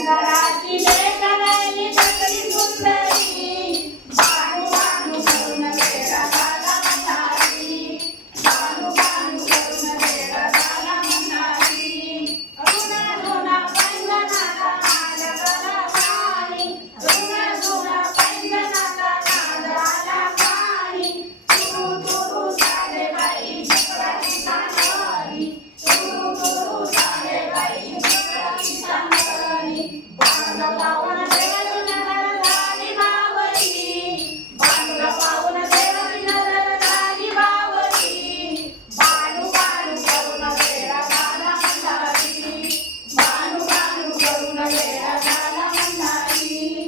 घराची लेक राहिली सकली सुंदरी बाणू बाणू करून वेडा झाला म्हातारी बाणू बाणू करून वेडा झाला म्हातारी रुणा रुणा पैंजणाचा नाद आला पाणी रुणा रुणा पैंजणाचा नाद आला पाणी तुरु तुरु सारे बाई चक्राची चांदणी तुरु तुरु सारे बाई चक्राची चांदणी बाणूला पाहून देवाची नजर झाली बावली बाणूला पाहून देवाची नजर झाली बावली बाणू बाणू करून वेडा झाला म्हातारी बाणू बाणू करून वेडा झाला म्हातारी